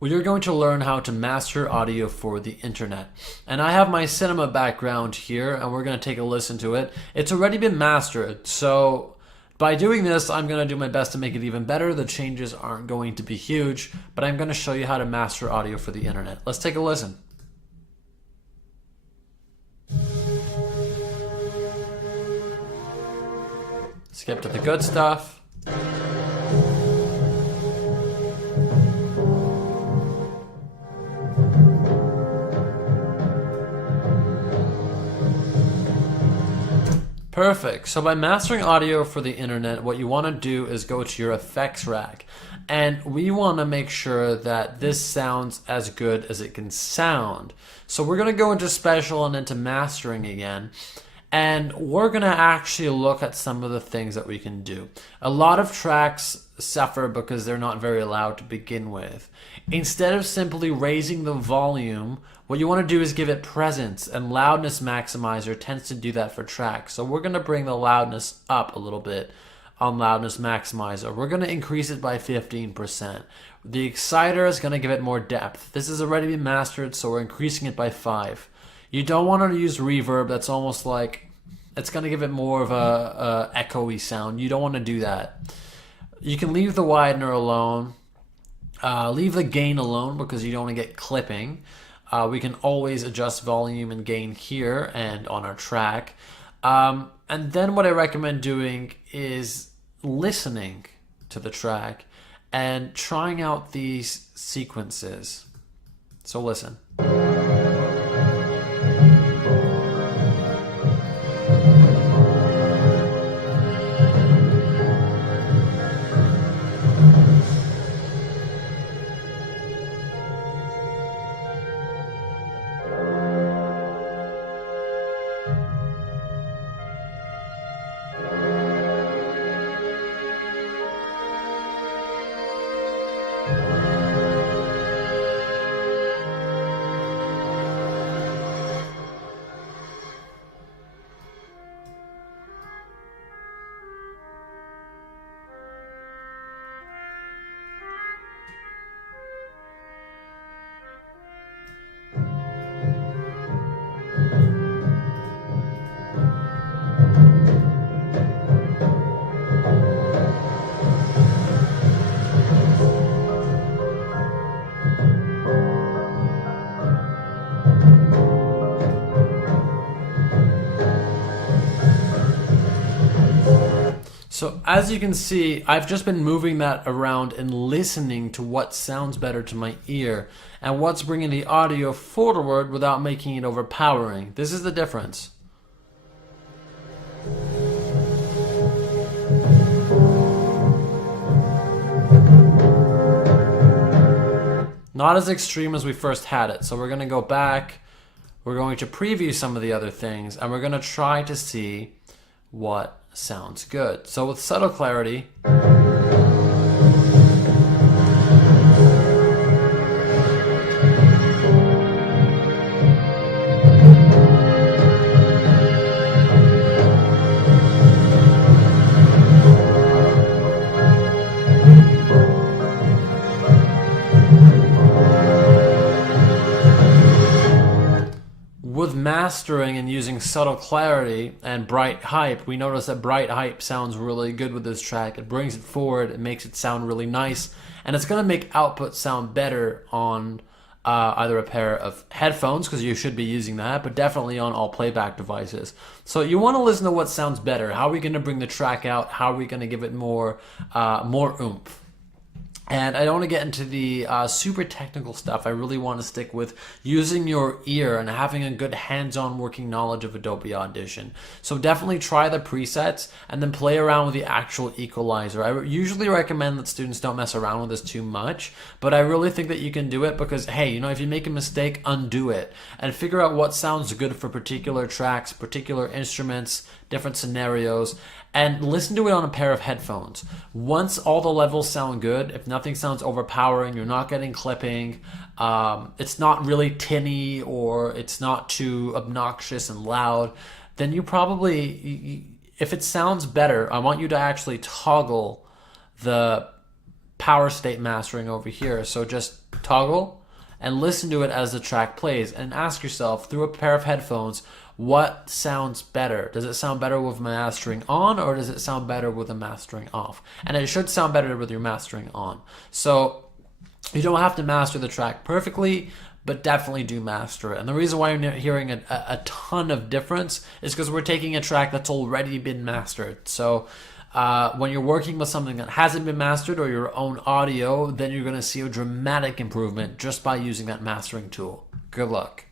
Well, you're going to learn how to master audio for the internet. And I have my cinema background here, and we're going to take a listen to it. It's already been mastered, so by doing this, I'm going to do my best to make it even better. The changes aren't going to be huge, but I'm going to show you how to master audio for the internet. Let's take a listen. Skip to the good stuff. Perfect. So by mastering audio for the internet, what you want to do is go to your effects rack. And we want to make sure that this sounds as good as it can sound. So we're going to go into special and into mastering again. And we're going to actually look at some of the things that we can do. A lot of tracks suffer because they're not very loud to begin with. Instead of simply raising the volume, what you want to do is give it presence, and loudness maximizer tends to do that for tracks. So we're going to bring the loudness up a little bit on loudness maximizer. We're going to increase it by 15%. The exciter is going to give it more depth. This has already been mastered, so we're increasing it by 5. You don't want to use reverb. That's almost like, it's going to give it more of a echoey sound. You don't want to do that. You can leave the widener alone. Leave the gain alone because you don't want to get clipping. We can always adjust volume and gain here and on our track. And then what I recommend doing is listening to the track and trying out these sequences. So listen. So as you can see, I've just been moving that around and listening to what sounds better to my ear and what's bringing the audio forward without making it overpowering. This is the difference. Not as extreme as we first had it. So we're going to go back. We're going to preview some of the other things, and we're going to try to see what sounds good. So with subtle clarity, with mastering and using subtle clarity and bright hype, we notice that bright hype sounds really good with this track. It brings it forward, it makes it sound really nice, and it's going to make output sound better on either a pair of headphones, because you should be using that, but definitely on all playback devices. So you want to listen to what sounds better. How are we going to bring the track out? How are we going to give it more oomph? And I don't want to get into the super technical stuff. I really want to stick with using your ear and having a good hands-on working knowledge of Adobe Audition. So definitely try the presets and then play around with the actual equalizer. I usually recommend that students don't mess around with this too much, but I really think that you can do it because, hey, you know, if you make a mistake, undo it and figure out what sounds good for particular tracks, particular instruments, different scenarios, and listen to it on a pair of headphones. Once all the levels sound good, if nothing sounds overpowering, you're not getting clipping, it's not really tinny or it's not too obnoxious and loud, then you probably, if it sounds better, I want you to actually toggle the power state mastering over here. So just toggle and listen to it as the track plays and ask yourself through a pair of headphones, what sounds better? Does it sound better with mastering on, or does it sound better with the mastering off? And it should sound better with your mastering on. So you don't have to master the track perfectly, but definitely do master it. And the reason why you're hearing a ton of difference is because we're taking a track that's already been mastered. So when you're working with something that hasn't been mastered or your own audio, then you're going to see a dramatic improvement just by using that mastering tool. Good luck.